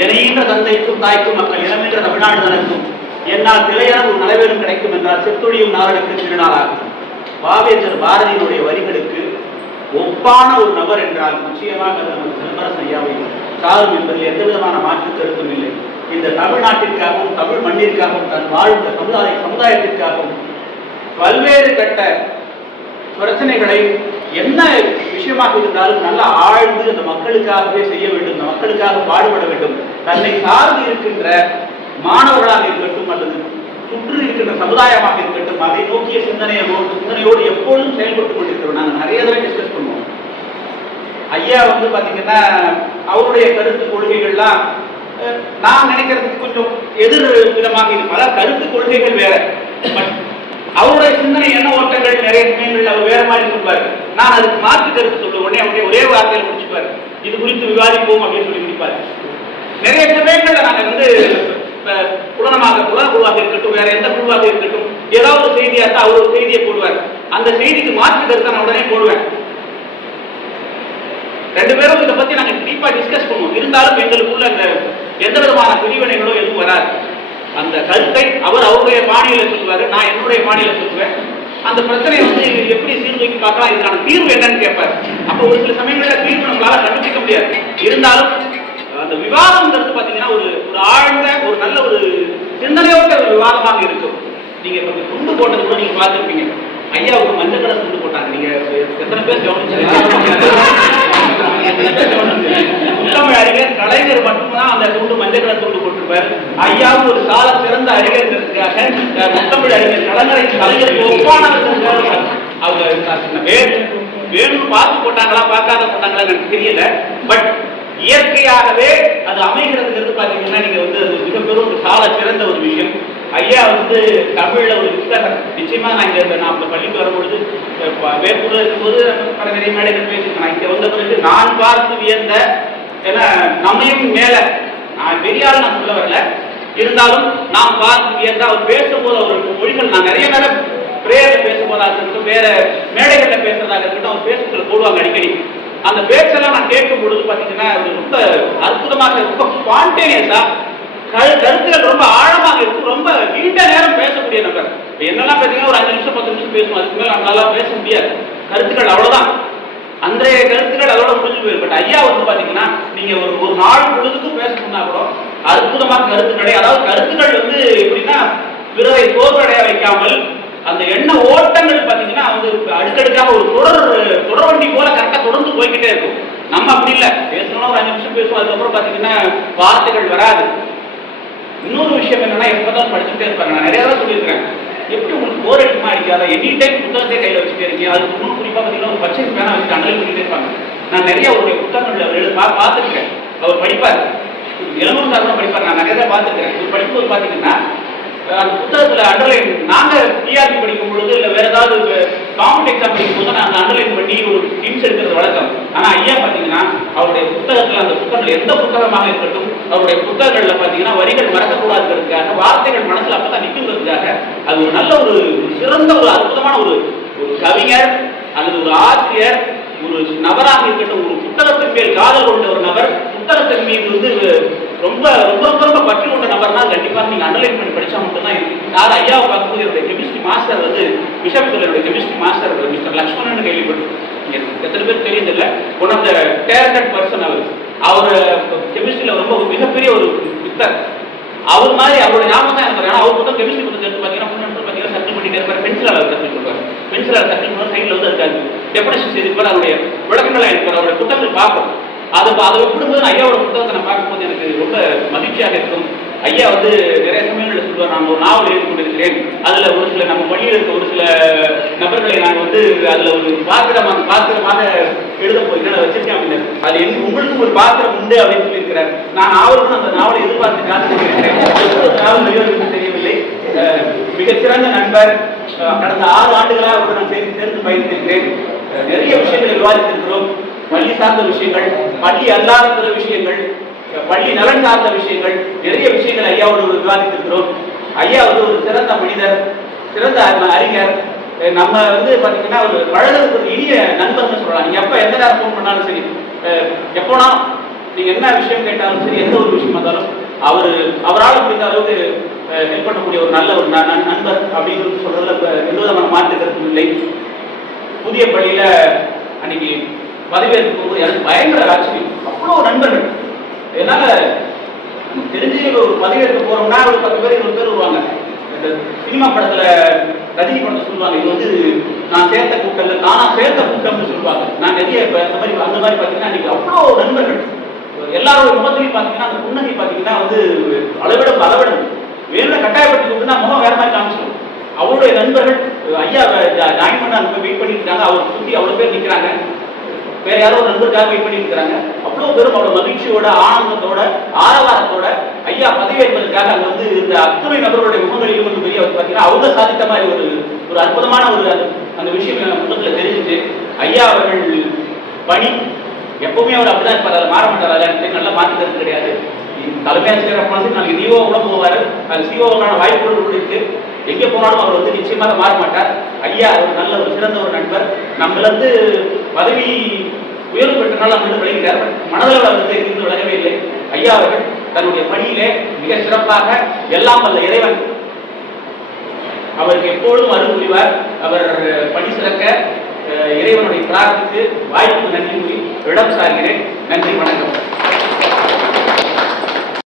எனையின்ற தந்தைக்கும் தாய்க்கும் மக்கள் இளமென்ற தமிழ்நாடு தனக்கும் என்னால் திரையரங்கும் ஒரு கிடைக்கும் என்றால் செத்தொழியும் நாளுக்கு திருநாளாகும். பாவேந்தர் பாரதியினுடைய வரிகளுக்கு ஒப்பான ஒரு நபர் என்றால் நிச்சயமாக நமது சிலம்பரசன் ஐயாவை சாரும் என்பதில் எந்த விதமான மாற்று கருத்தும் இல்லை. இந்த தமிழ்நாட்டிற்காகவும் தமிழ் மண்ணிற்காகவும் தன் வாழ்ந்த சமுதாய சமுதாயத்திற்காகவும் பல்வேறு கட்ட பிரச்சனைகளை என்ன விஷயமாக இருந்தாலும் நல்லா ஆழ்ந்து அந்த மக்களுக்காகவே செய்ய வேண்டும் அந்த மக்களுக்காக பாடுபட வேண்டும். தன்னை சார்ந்து இருக்கின்ற மாணவர்களாக இருக்கட்டும் அல்லது சுற்று இருக்கின்ற சமுதாயமாக இருக்கட்டும் அதை நோக்கிய சிந்தனையோ சிந்தனையோடு எப்பொழுதும் செயல்பட்டு கொண்டிருக்கிறோம். நாங்கள் நிறைய தடவை டிஸ்கஸ் பண்ணுவோம். ஐயா வந்து பாத்தீங்கன்னா அவருடைய கருத்து கொள்கைகள்லாம் அஹ், நான் நினைக்கிறதுக்கு கொஞ்சம் எதிர் விதமாக இருக்கு. பல கருத்து கொள்கைகள் வேற. பட் அவருடைய சிந்தனை என்ன ஓட்டங்கள் நிறைய சமயங்கள் அவர் வேற மாதிரி சொல்வார் நான் அதுக்கு மாற்று கருத்து சொல்ல உடனே அப்படியே ஒரே வார்த்தையில் முடிச்சுப்பார் இது குறித்து விவாதிப்போம் அப்படின்னு சொல்லி முடிப்பார். நிறைய சமயங்கள்ல நாங்கள் வந்து புலனமாக புலன குழுவாக இருக்கட்டும் வேற எந்த குழுவாக இருக்கட்டும் ஏதாவது ஒரு செய்தியாக இருந்தால் அவர் ஒரு செய்தியை போடுவார். அந்த செய்திக்கு மாற்று கருத்தை நான் உடனே போடுவேன். ரெண்டு பேரும் இதை பத்தி நாங்கள் டீப்பா டிஸ்கஸ் பண்ணுவோம். இருந்தாலும் எங்களுக்குள்ள எந்த விதமான பிரிவினைகளோ எதுவும் வராது. அந்த கருத்தை அவர் அவருடைய பாணியில சொல்லுவாரு நான் என்னுடைய பாணியில சொல்லுவேன். அந்த பிரச்சனையை வந்து எப்படி சீர்தூக்கி பார்க்கலாம் இதுக்கான தீர்வு என்னன்னு கேட்பார். அப்ப ஒரு சில சமயங்களில் தீர்வு நம்மளால கண்டுபிடிக்க முடியாது. இருந்தாலும் அந்த விவாதம்ங்கிறது பாத்தீங்கன்னா ஒரு ஒரு ஆழ்ந்த ஒரு நல்ல ஒரு சிந்தனையோட ஒரு விவாதமாக இருக்கும். நீங்க கொஞ்சம் துண்டு போட்டது கூட நீங்க ஐயா அவங்க மஞ்சள் கடை துண்டு போட்டாங்க. நீங்க எத்தனை பேர் கவனிச்சு முத்தமிழ் அறிஞர் கலைஞர் மட்டும்தான் அந்த துண்டு மஞ்சள் கலர் துண்டு போட்டிருப்பார். ஐயாவும் ஒரு கால சிறந்த அறிஞர்களுக்காக அஹ், முத்தமிழ் அறிஞர் கலைஞரை கலைஞருக்கு ஒப்பானவர்களுக்காக அவங்க வேணும் வேணும் பார்த்து போட்டாங்களா பார்க்காத போட்டாங்களா எனக்கு தெரியல. பட் இயற்கையாகவே அது அமைகிறதுங்கிறது பாத்தீங்கன்னா நீங்க வந்து அது மிகப்பெரும் ஒரு கால சிறந்த ஒரு விஷயம். ஐயா வந்து தமிழ்ல ஒரு புத்தகம் நிச்சயமா நான் இங்க நான் அந்த பள்ளிக்கு வரும்பொழுது அஹ், வேப்பூர்ல இருக்கும்போது பல நிறைய மேடைகள் பேசியிருக்கேன். நான் இங்க வந்த பிறகு நான் பார்த்து வியந்த ஏன்னா நம்மையும் மேல. நான் பெரிய ஆள் நான் சொல்ல வரல. இருந்தாலும் நாம் பார்த்து வியந்த அவர் பேசும்போது அவருக்கு மொழிகள் நான் நிறைய நேரம் பிரேயர்ல பேசும்போதாக இருக்கட்டும் வேற மேடைகள்ல பேசுறதாக இருக்கட்டும் அவர் பேசுறதுல போடுவாங்க அடிக்கடி. அந்த பேச்செல்லாம் நான் கேட்கும் பொழுது பாத்தீங்கன்னா அது ரொம்ப அற்புதமாக ரொம்ப ஸ்பான்டேனியஸா கருத்துக்கள் ரொம்ப ஆழமாக இருக்கும் ரொம்ப நீண்ட நேரம் பேசக்கூடிய நபர். என்னெல்லாம் பார்த்தீங்கன்னா ஒரு அஞ்சு நிமிஷம் பத்து நிமிஷம் பேசுவோம். அதுக்கு மேலே நம்மளால பேச முடியாது. கருத்துக்கள் அவ்வளவுதான். அன்றைய கருத்துக்கள் அதோட முடிஞ்சு போயிடும் பட் ஐயா வந்து பாத்தீங்கன்னா நீங்க ஒரு ஒரு நாள் முழுதுக்கும் பேசணும்னா கூட அற்புதமான கருத்துக்களை அதாவது கருத்துக்கள் வந்து எப்படின்னா பிறரை சோர்வடைய வைக்காமல் அந்த எண்ண ஓட்டங்கள் பாத்தீங்கன்னா வந்து அடுக்கடுக்காக ஒரு தொடர் தொடர் வண்டி போல கரெக்டா தொடர்ந்து போய்கிட்டே இருக்கும். நம்ம அப்படி இல்லை. பேசணும்னா ஒரு அஞ்சு நிமிஷம் பேசுவோம். அதுக்கப்புறம் பாத்தீங்கன்னா வார்த்தைகள் வராது. இன்னொரு விஷயம் என்னன்னா எப்பதான் படிச்சுட்டே இருப்பாங்க. நான் நிறைய தான் சொல்லியிருக்கிறேன். எப்படி உங்களுக்கு போர் அடிக்குமா அடிக்காத? எனி டைம் புத்தகத்தை கையில் வச்சுட்டே இருக்கீங்க. அது முன் குறிப்பாக பார்த்தீங்கன்னா ஒரு பச்சை பேனா வச்சு அண்டல் பண்ணிட்டே இருப்பாங்க. நான் நிறைய அவருடைய புத்தகங்கள் அவர் எழுத பா பார்த்துருக்கேன். அவர் படிப்பார். நிலமும் சார் படிப்பார். நான் நிறைய தான் பார்த்துருக்கேன். இவர் படிக்கும்போது பார்த்தீங்கன்னா அந்த புத்தகத்தில் அண்டர்லைன் நாங்கள் டிஆர்பி படிக்கும் பொழுது இல்லை வேற ஏதாவது காம்பட் எக்ஸாம் படிக்கும் போது நான் அந்த அண்டர்லைன் பண்ணி ஒரு டீம்ஸ் எடுக்கிறது வழக்கம். ஆனால் ஐயா பார்த்தீங்கன்னா அவருடைய புத்தகத்தில் அந்த புத்தகங்கள் எந்த புத்தகமாக இருக்கட்டும் அவருடைய புத்தகங்களில் பார்த்தீங்கன்னா வரிகள் மறக்கக்கூடாதுங்கிறதுக்காக வார்த்தைகள் மனசுல அப்போ தான் நிற்குங்கிறதுக்காக அது ஒரு நல்ல ஒரு ஒரு சிறந்த ஒரு அற்புதமான ஒரு ஒரு கவிஞர் அல்லது ஒரு ஆசிரியர் ஒரு நபராக இருக்கட்டும் ஒரு புத்தகத்தின் மேல் காதல் கொண்ட ஒரு நபர் புத்தகத்தின் மீது வந்து ரொம்ப ரொம்ப ரொம்ப ரொம்ப பற்றி கொண்ட நபர்னா கண்டிப்பாக நீங்கள் அண்டர்லைன் பண்ணி படிச்சா மட்டும்தான் இருக்கும் யார் ஐயாவை பார்க்கும்போது என்னுடைய கெமிஸ்ட்ரி மாஸ்டர் வந்து பிஷப்துடைய கெமிஸ்ட்ரி மாஸ்டர் மிஸ்டர் லக்ஷ்மணன் கேள்விப்பட்டு எத்தனை பேர் தெரியுதில்ல one of the talented person அவர். அவர் கெமிஸ்ட்ரியில் ரொம்ப ஒரு மிகப்பெரிய ஒரு வித்தர் அவர் மாதிரி அவரோட ஞாபகம் தான் எனக்கு அவர் மட்டும் கெமிஸ்ட்ரி புத்தகம் எடுத்து பார்த்தீங்கன்னா முன்னாடி பார்த்தீங்கன்னா சட்டு பண்ணிட்டே இருப்பார். பென்சிலால் அவர் சர்க்கிள் பண்ணுவார் பென்சிலால் கற்றுக் கொடுப்பார். சைடில் வந்து இருக்காது டெபனேஷன் செய்திருப்பார் அவருடைய விளக்கங்களாக இருப்பார் அவருடைய புத்தகங்கள் பார்ப்போம். அதை அதை ஒப்பிடும்போது ஐயாவோட புத்தகத்தை நான் பார்க்கும்போது எனக்கு ரொம்ப மகிழ்ச்சியாக இருக்கும். ஐயா வந்து நிறைய சமயங்களில் சொல்லுவார் நான் ஒரு நாவல் எழுதி கொண்டிருக்கிறேன் அதுல ஒரு சில நம்ம வழியில் இருக்க ஒரு சில நபர்களை நான் வந்து அதில் ஒரு பாத்திரமாக பாத்திரமாக எழுத போகிறேன் அதை வச்சிருக்கேன் அப்படின்னு அது என் உங்களுக்கும் ஒரு பாத்திரம் உண்டு அப்படின்னு சொல்லியிருக்கிறார். நான் நாவலுக்கும் அந்த நாவலை எதிர்பார்த்து காத்திருக்கிறேன் நாவல் வெளிவரும் தெரியவில்லை. மிகச்சிறந்த நண்பர். கடந்த ஆறு ஆண்டுகளாக அவருடன் நான் தெரிந்து சேர்ந்து பயணித்திருக்கிறேன் நிறைய விஷயங்களை விவாதித்து சார்ந்த விஷயங்கள் பள்ளி அல்லாத பிற விஷயங்கள் பள்ளி நலன் சார்ந்த விஷயங்கள் நிறைய விஷயங்கள் ஐயாவோடு விவாதித்திருக்கிறோம். ஐயா வந்து ஒரு சிறந்த மனிதர் சிறந்த அறிஞர். நம்ம வந்து பார்த்தீங்கன்னா ஒரு பழகிறதுக்கு ஒரு இனிய நண்பர்னு சொல்லலாம். நீங்க எப்ப எந்த நேரம் ஃபோன் பண்ணாலும் சரி அஹ் எப்போனா நீங்க என்ன விஷயம் கேட்டாலும் சரி எந்த ஒரு விஷயமா இருந்தாலும் அவர் அவரால் முடிந்த அளவுக்கு ஹெல்ப் பண்ணக்கூடிய ஒரு நல்ல ஒரு நண்பர் அப்படிங்கிறது சொல்றதுல எந்த விதமான மாற்று கருத்தும் இல்லை. புதிய பள்ளியில அன்னைக்கு பதவியேற்கும் எனக்கு பயங்கர ஆச்சரியம் அவ்வளோ நண்பர்கள். என்னால் தெரிஞ்சு ஒரு பதவியேற்க போகிறோம்னா ஒரு பத்து பேர் இருபது பேர் வருவாங்க. இந்த சினிமா படத்தில் ரஜினி படத்தை சொல்லுவாங்க இது வந்து நான் சேர்த்த கூட்டம் இல்லை சேர்த்த கூட்டம்னு சொல்லுவாங்க. நான் நிறைய இப்போ அந்த மாதிரி அந்த மாதிரி பார்த்தீங்கன்னா இன்றைக்கி அவ்வளோ நண்பர்கள். எல்லாரோட முகத்திலையும் பார்த்தீங்கன்னா அந்த புன்னகை பார்த்தீங்கன்னா வந்து அளவிடம் அளவிடம். வேணும்னா கட்டாயப்படுத்தி கொடுத்தா முகம் வேற மாதிரி காமிச்சிடும். அவருடைய நண்பர்கள் ஐயா ஜாயின் பண்ண அங்க வெயிட் பண்ணிட்டு இருக்காங்க. அவர் சுற்றி அவ்வளோ பேர் நிற்கிறாங்க வேற யாரோ ஒரு நண்பருக்காக வெயிட் பண்ணிட்டு இருக்கிறாங்க அவ்வளவு பேரும் அவ்வளவு மகிழ்ச்சியோட ஆனந்தத்தோட ஆரவாரத்தோட ஐயா பதவி ஏற்பதற்காக அங்க வந்து இந்த அத்துணை நபர்களுடைய முகங்களிலும் வந்து பெரிய வந்து அவங்க சாதித்த மாதிரி ஒரு ஒரு அற்புதமான ஒரு அந்த- விஷயம் என் முகத்துல தெரிஞ்சுட்டு ஐயா அவர்கள் பணி எப்பவுமே அவர் அப்படிதான் இருப்பார். அதை மாற மாட்டார். எனக்கு நல்லா மாற்றி கிடையாது. தலைமை ஆசிரியர் நாளைக்கு டிஓ கூட போவார். அது சிஓக்கான வாய்ப்புகள் இருக்கு. எங்கே போனாலும் அவர் வந்து நிச்சயமாக மாற மாட்டார். ஐயா ஒரு நல்ல ஒரு சிறந்த ஒரு நண்பர். நம்மளிருந்து பதவி உயர்வு பெற்றனால அங்கிருந்து வந்து மனதளவில் அவர் இருந்து விலகவே இல்லை. ஐயா அவர்கள் தன்னுடைய பணியிலே மிக சிறப்பாக எல்லாம் வல்ல இறைவன் அவருக்கு எப்பொழுதும் அருள் புரிவார். அவர் பணி சிறக்க அஹ், இறைவனுடைய பிரார்த்தித்து வாய்ப்பு நன்றி கூறி இடம் சார்கிறேன். நன்றி வணக்கம்.